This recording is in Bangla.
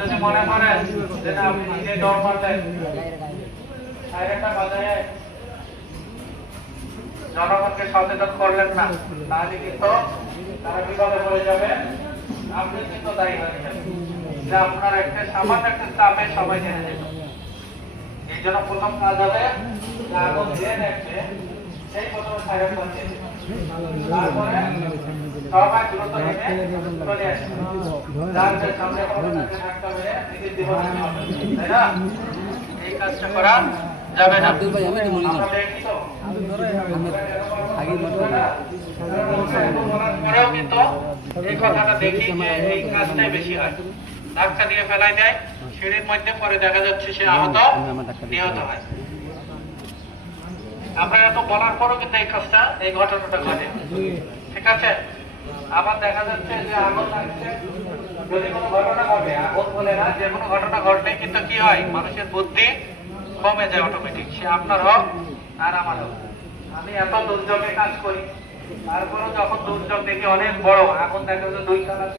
যদি মনে করেন যে না আপনি নিজে দৌড় মারলেন সাইরেনটা বাজায় জনগণকে সচেতন করলেন না, তাহলে কিন্তু তারা বিপদে পড়ে যাবে, আপনি কিন্তু দায়ী হয়ে যাবেন যে আপনার একটা সামান্য একটা চাপে সবাই জেনে যেত। এই জন্য প্রথম কাজ হবে আগুন দিয়ে দেখবে সেই প্রথমে সাইরেন বাজিয়ে তারপরে সবাই দ্রুত নেমে চলে আসবে, যার সামনে কোনো থাকতে হবে নিজের জীবনে, তাই না? এই কাজটা করা যাবে না। কিন্তু এই কথাটা দেখি যে এই কাজটাই বেশি হয়, ধাক্কা দিয়ে ফেলাই দেয় সিঁড়ির মধ্যে, পরে দেখা যাচ্ছে সে আহত নিহত হয়। আমরা এত বলার পরও কিন্তু এই কাজটা এই ঘটনাটা ঘটে, ঠিক আছে? আবার দেখা যাচ্ছে যে আগুন লাগছে, যদি কোনো ঘটনা ঘটে, আগুন বলে না, যে কোনো ঘটনা ঘটলে কিন্তু কি হয়, মানুষের বুদ্ধি কমে যায় অটোমেটিক, সে আপনার হোক আর আমার হোক। আমি এত দুর্যোগে কাজ করি, তারপরেও যখন দুর্যোগ দেখি অনেক বড় আগুন, দেখা যায় 2 খানা